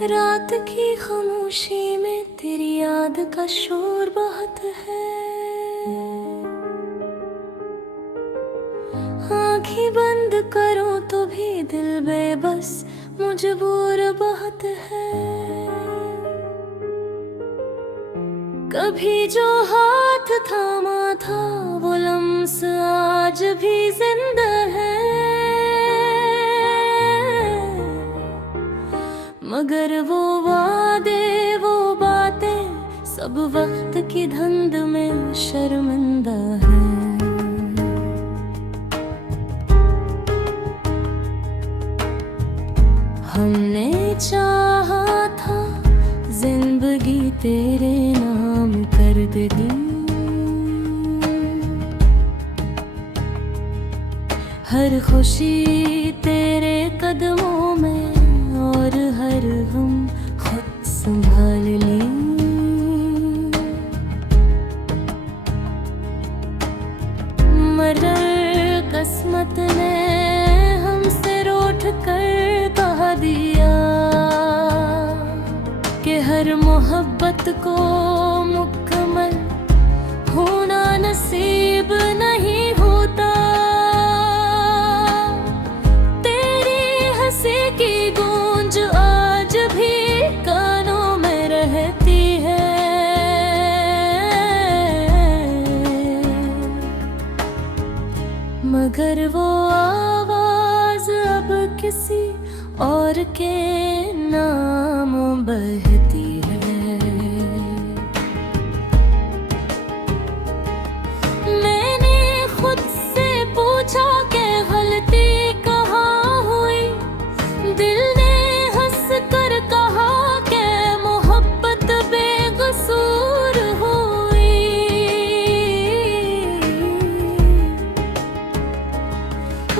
रात की खामोशी में तेरी याद का शोर बहुत है। आँखें बंद करो तो भी दिल बेबस मजबूर बहुत है। कभी जो हाथ थामा था वो लम्स आज भी जिंदा है। मगर वो वादे वो बातें सब वक्त की धुंध में शर्मिंदा है। हमने चाहा था जिंदगी तेरे नाम कर दे दी। हर खुशी तेरे कदमों में और हर गम खुद संभाल ली। मगर किस्मत ने हमसे रूठ कर कहा दिया कि हर मोहब्बत को मुकम्मल होना नसीब नहीं होता। तेरी हंसी की गूंज आज भी कानों में रहती है। मगर वो आवाज अब किसी और के नाम बहती है। मैंने खुद से पूछा कि गलती कहाँ हुई। दिल ने हंस कर कहा कि मोहब्बत बेकसूर हुई।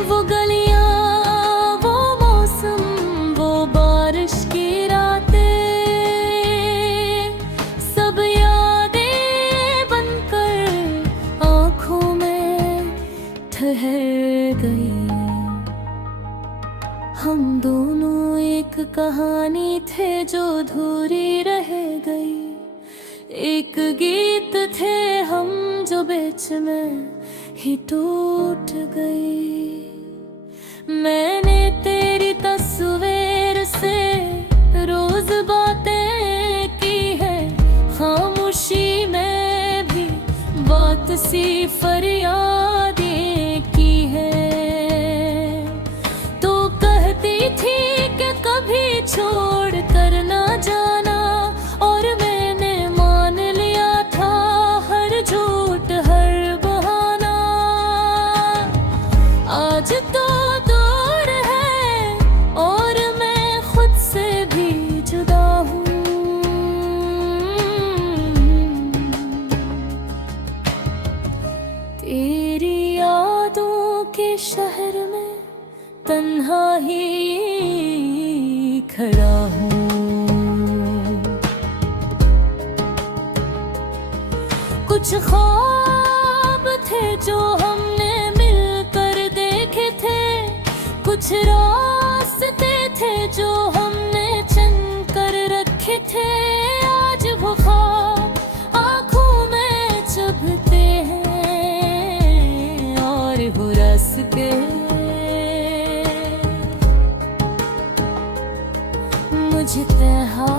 वो गलियां वो मौसम वो बारिश की रातें सब यादें बनकर आँखों में ठहर गई। हम दोनों एक कहानी थे जो अधूरी रह गई। एक गीत थे हम जो बीच में ही टूट गई। मैंने तेरी तस्वीर से रोज बातें की है। खामोशी में भी बात सी फरियादें की है। तो कहती थी कि कभी छोड़ कर ना जाना और मैंने मान लिया था हर झूठ हर बहाना। आज तो दूर है और मैं खुद से भी जुदा हूँ। तेरी यादों के शहर में तन्हा ही खड़ा हूँ। कुछ ख्वाब थे जो हमने मिलकर देखे थे। कुछ रास्ते थे जो हमने चुन कर रखे थे। आज वो ख्वाब आँखों में चुभते हैं और वो रास्ते मुझे तन्हा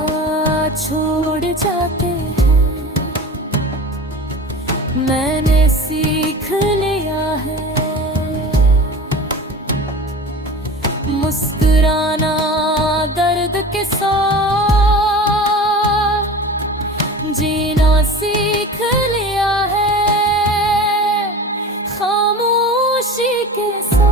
छोड़ जाते हैं। मैंने सीख लिया है मुस्कुराना दर्द के साथ जीना सीख लिया है खामोशी के साथ।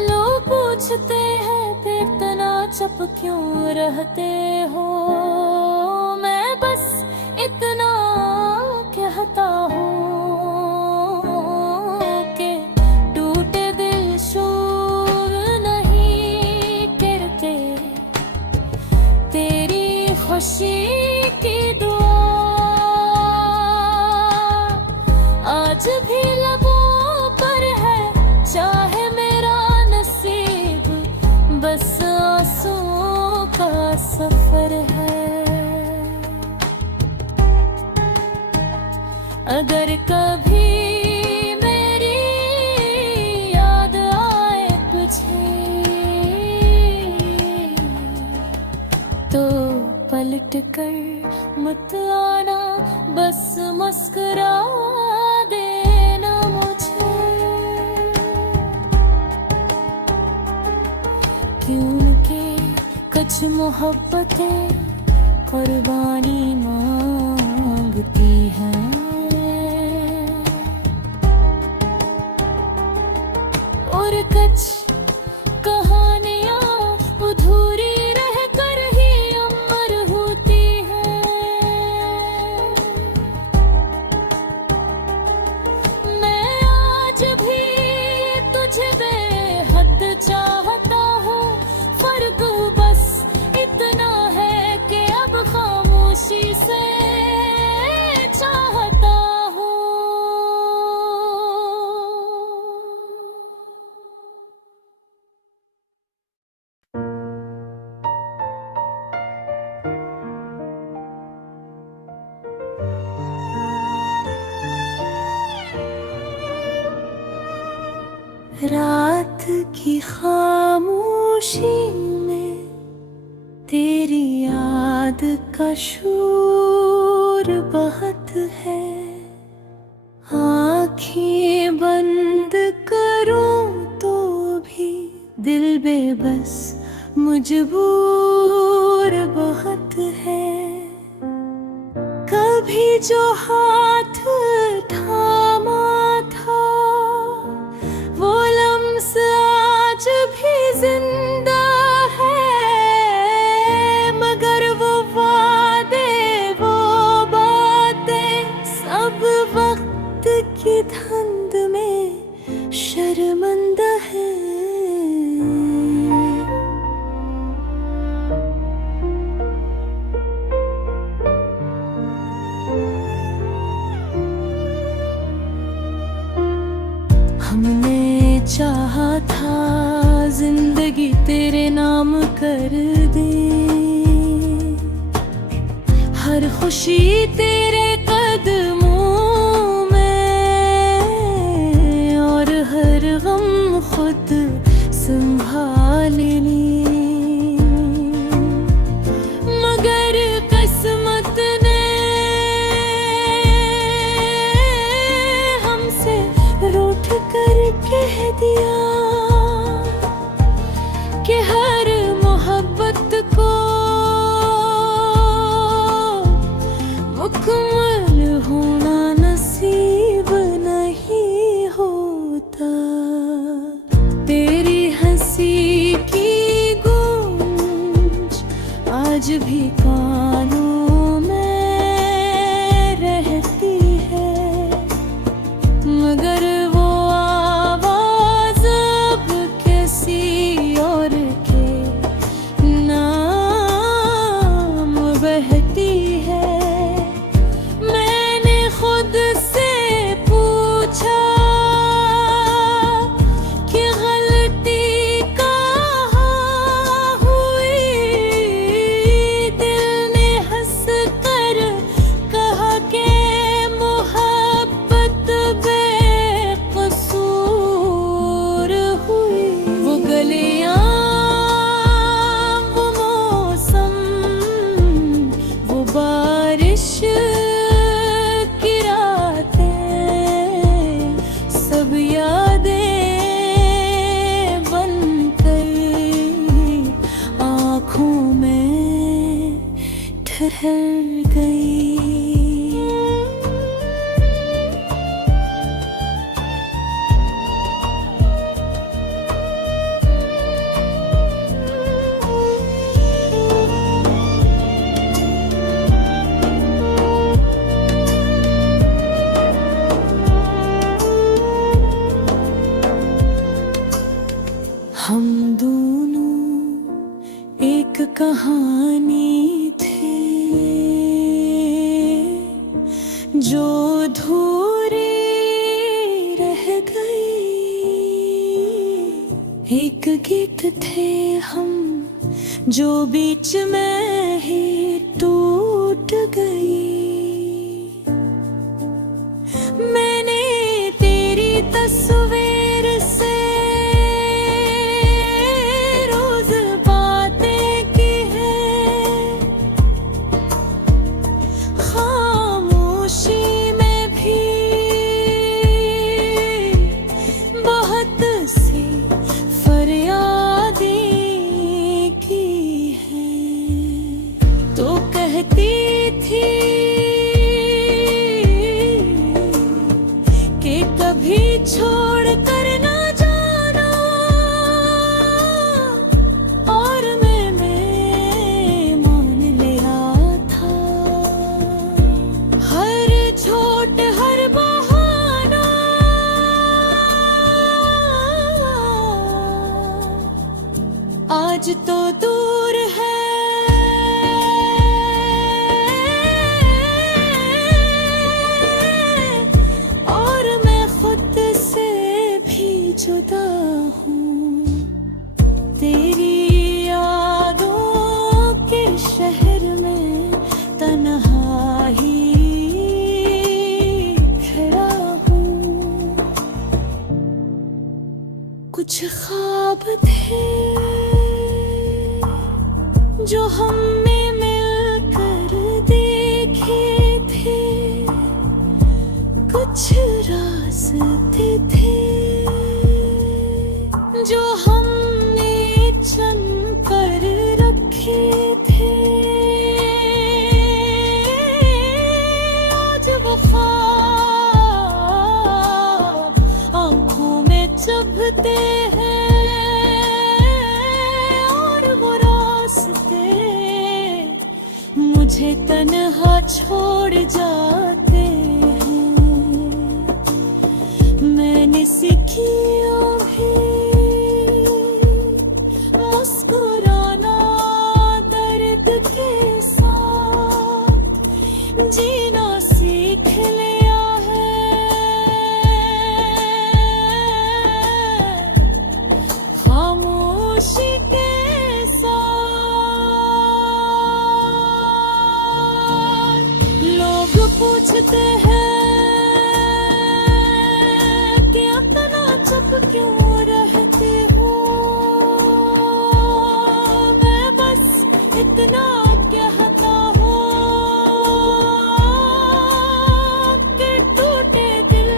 लोग पूछते हैं बेतना चुप क्यों रहते हो। मैं बस इतना कहता हूँ कि टूटे दिल शोर नहीं करते। तेरी खुशी की दुआ आज भी लबों पर है चाहे मेरा लौट कर मत आना, बस मुस्कुरा देना मुझे। क्योंकि कुछ मोहब्बतें कुर्बानी मांगती हैं, और कुछ कहानियां अधूरी रह कर ही अमर होती हैं। मैं आज भी तुझे बेहद चाहता हूँ, फर्क बस इतना है कि अब खामोशी से चाहता हूँ। रात की खामोशी में तेरी याद का शोर बहुत है। आँखें बंद करूं तो भी दिल बेबस मजबूर बहुत है। कभी जो हाथ थामा था वो लम्स आज भी जिंदा है, मगर वो वादे वो बातें सब वक्त की धुंध में शर्मिंदा है। हमने चाहा था जिंदगी तेरे नाम कर दे, हर खुशी तेरे कदमों में, और हर गम खुद संभाल ली। मगर किस्मत ने हमसे रूठ कर कह दिया कि हर मोहब्बत को मुकम्मल होना नसीब नहीं होता। तेरी हंसी की गूंज आज भी कानों में रहती है, मगर वो आवाज अब किसी और के नाम बहती है। मैंने खुद से पूछा कि गलती कहाँ हुई, दिल ने हंस कर कहा कि मोहब्बत बेकसूर हुई। वो गलियां वो मौसम वो बारिश की रातें सब यादें बन गई, आँखों में ठहर गई। हम दोनों एक कहानी थे जो अधूरी रह गई। एक गीत थे हम जो बीच में ही टूट गई। मैंने तेरी तस्वीर से रोज बातें की है, आज तो दूर है और मैं खुद से भी जुदा हूँ। तेरी यादों के शहर में तन्हा ही खड़ा हूँ। कुछ ख्वाब थे जो हमने मिलकर देखे थे, कुछ रास्ते थे जो हमने चुन कर रखे थे। आज वो ख्वाब आंखों में चुभते हैं मुझे तन्हा छोड़ जाते हैं। मैंने सीखी अभी मुस्कुराना दर्द के साथ, जीना सीख लिया है। खामोशी के पूछते हैं कि अपना चुप क्यों रहते हो। मैं बस इतना कहता हूँ कि टूटे दिल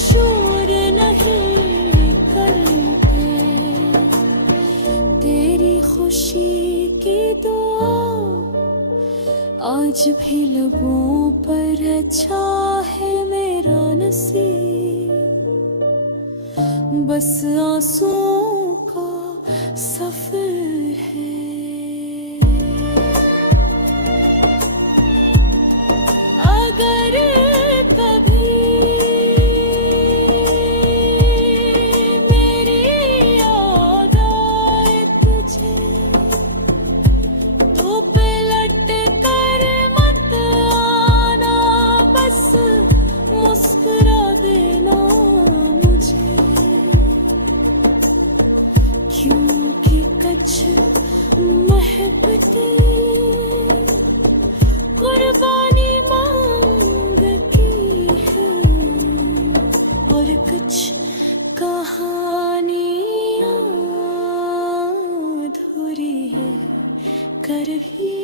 शोर नहीं करते। तेरी खुशी की दुआ आज भी लबों पर अच्छा है मेरा नसीब, बस आंसुओं का सफर है। अगर कभी मेरी याद आए तुझे तो क्योंकि कुछ महबती कुर्बानी मांगती है और कुछ कहानियाँ अधूरी है कर भी